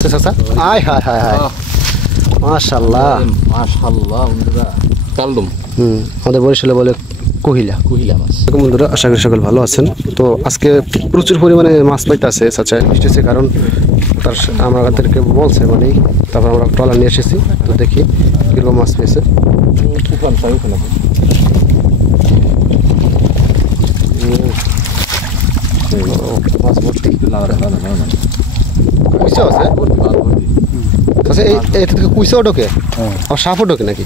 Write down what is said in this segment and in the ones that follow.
আয় হায় হায় হায় মাশাআল্লাহ মাশাআল্লাহ বন্ধুরা কালদম আমাদের বরিশালে বলে কোহিলা মাছ। বন্ধুরা আশা করি সকল ভালো আছেন। তো আজকে প্রচুর পরিমাণে মাছ পাইতেছে চাচা এসেছে, কারণ তার আমাদেরকে বলছে মানে তারপর আমরা ট্রলার নিয়ে এসেছি। তো দেখি কীরকম মাছ পেয়েছে। মাছ ভর্তি কুইসা আছে আচ্ছা, এই থেকে কুইসাও ঢোকে আর সাপও ঢোকে নাকি?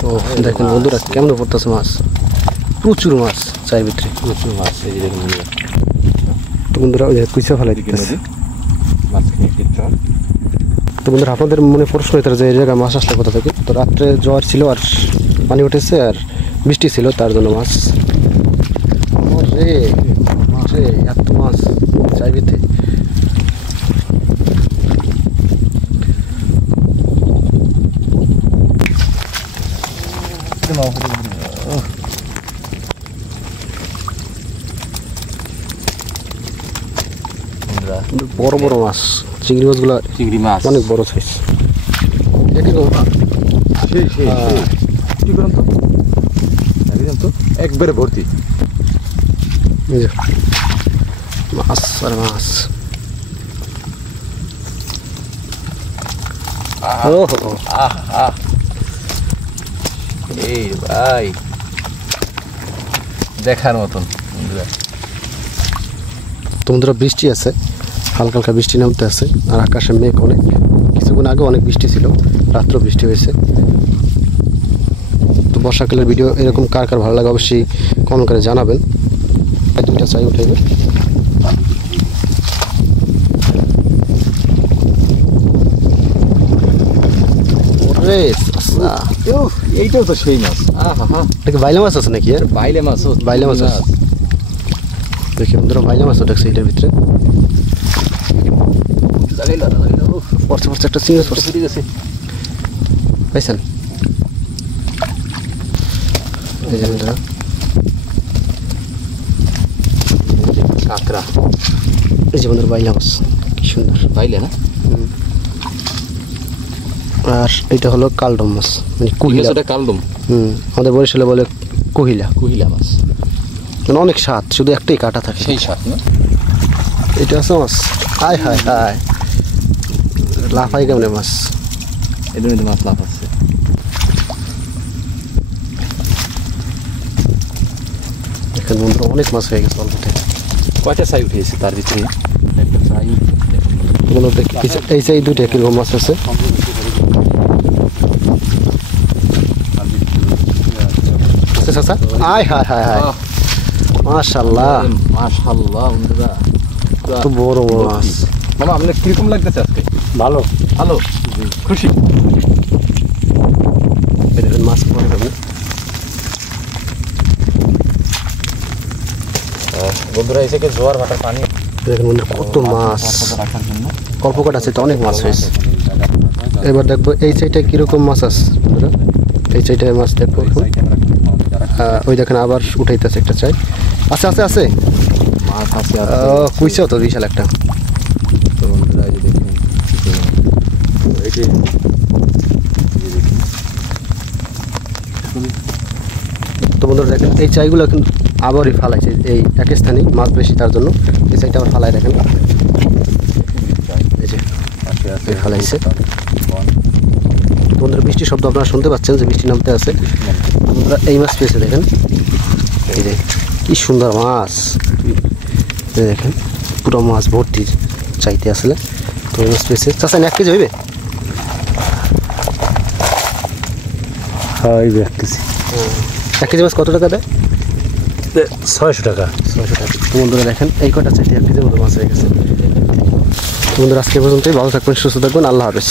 তো দেখেন বন্ধুরা কেমন পড়তেছে মাছ, প্রচুর মাছ চাই ভিতরে, প্রচুর মাছ। তো বন্ধুরা ওই কুইসা ফেলাই দিতেছে। তো বন্ধুরা আপনাদের মনে প্রশ্ন হইতে যে এই জায়গায় মাছ আসলে কোথা থেকে? তো রাত্রে জ্বর ছিল আর পানি উঠেছে আর বৃষ্টি ছিল, তার জন্য মাছ এত মাছ চাইবিতে। বড় বড় মাছ, চিংড়ি মাছগুলো, চিংড়ি মাছ অনেক বড় সাইজ। একবারে ভর্তি মাছ আর মাছ। এই ভাই দেখার মতন। তো বন্ধুরা বৃষ্টি আছে, হালকা হালকা বৃষ্টি নামতে আছে আর আকাশে মেঘ অনেক। কিছুক্ষণ আগে অনেক বৃষ্টি ছিল, রাত্রেও বৃষ্টি হয়েছে। তো বর্ষাকালের ভিডিও এরকম কার কার ভালো লাগে অবশ্যই কমেন্ট করে জানাবেন। দুইটা চাই উঠাইবে। এইটাও তো সেই মাছ। বাইলে মাছ আছে নাকি? বাইলে মাছ, বাইলে মাছ আছে। দেখি বন্ধুরা বাইলে মাছ দেখছে এটার ভিতরে। পড়ছে পড়ছে একটা সিঙ্গেল পড়ছে পাইছেন? এই যে বন্ধুরা কাঁকড়া, এই যে বন্ধুরা বাইলে মাছ, কি সুন্দর বাইলে না? আর এটা হলো কালদম মাছ, মানে কোহিলা। কালদম আমাদের বরিশালে বলে কোহিলা মাছ। মানে অনেক স্বাদ, শুধু একটাই কাটা থাকে, সেই স্বাদ না? এটা আছে মাছ। আয় হায় হায় লাফাই কেমনে মাছ, এদের মধ্যে মাছ লাফাচ্ছে। দেখেন বন্ধুরা অনেক মাছ হয়ে গেছে অল্পতে। কয়টা চাই উঠেছে তার ভিতরে? একটা চাই দেখি এই চাই দুইটা কিরকম মাছ আছে। আয় হায় হায় হায় মাশাআল্লাহ মাশাআল্লাহ বন্ধুরা, তো বড় বড় মাছ। মামা আপনার কিরকম লাগতেছে আজকে? ভালো ভালো, খুশি। মাছ পরে যাবে বন্ধুরা, এসে জোয়ার ভাটার পানি। দেখেন বন্ধুরা কত মাছ, রাখার জন্য কল্পকাট আছে তো অনেক মাছ হয়েছে। এবার দেখবো এই সাইডে কিরকম মাছ আছে বন্ধুরা, এই সাইডে মাছ দেখবো। ওই দেখেন আবার উঠাইতেছে একটা চাই। আছে আছে আছে মাছ আছে, কুইসাও তো বিশাল একটা। তো বন্ধুরা এই যে দেখুন, এই যে তো বন্ধুরা দেখেন এই চাইগুলো কিন্তু আবারই ফালাইছে, এই এক স্থানে মাছ বেশি তার জন্য এই চাইটা আবার ফালাই। দেখেন এই যে ফালাইছে। বন্ধুরা বৃষ্টির শব্দ আপনারা শুনতে পাচ্ছেন যে বৃষ্টি নামতে আছে। বন্ধুরা এই মাছ পেয়েছে দেখেন, এই যে কি সুন্দর মাছ। দেখেন পুরো মাছ ভর্তি চাইতে আসলে। তো এই মাছ পেয়েছে চাচা 1 কেজি হইবে? হ্যাঁ 1 কেজি। 1 কেজি মাছ কত টাকা দেয়? 600 টাকা। 600 টাকা। তো বন্ধুরা দেখেন এই কটা চাইতে 1 কেজির মতো মাছ হয়ে গেছে। বন্ধুরা আজকে পর্যন্তই, ভালো থাকবেন, সুস্থ থাকবেন, আল্লাহ হাফেজ।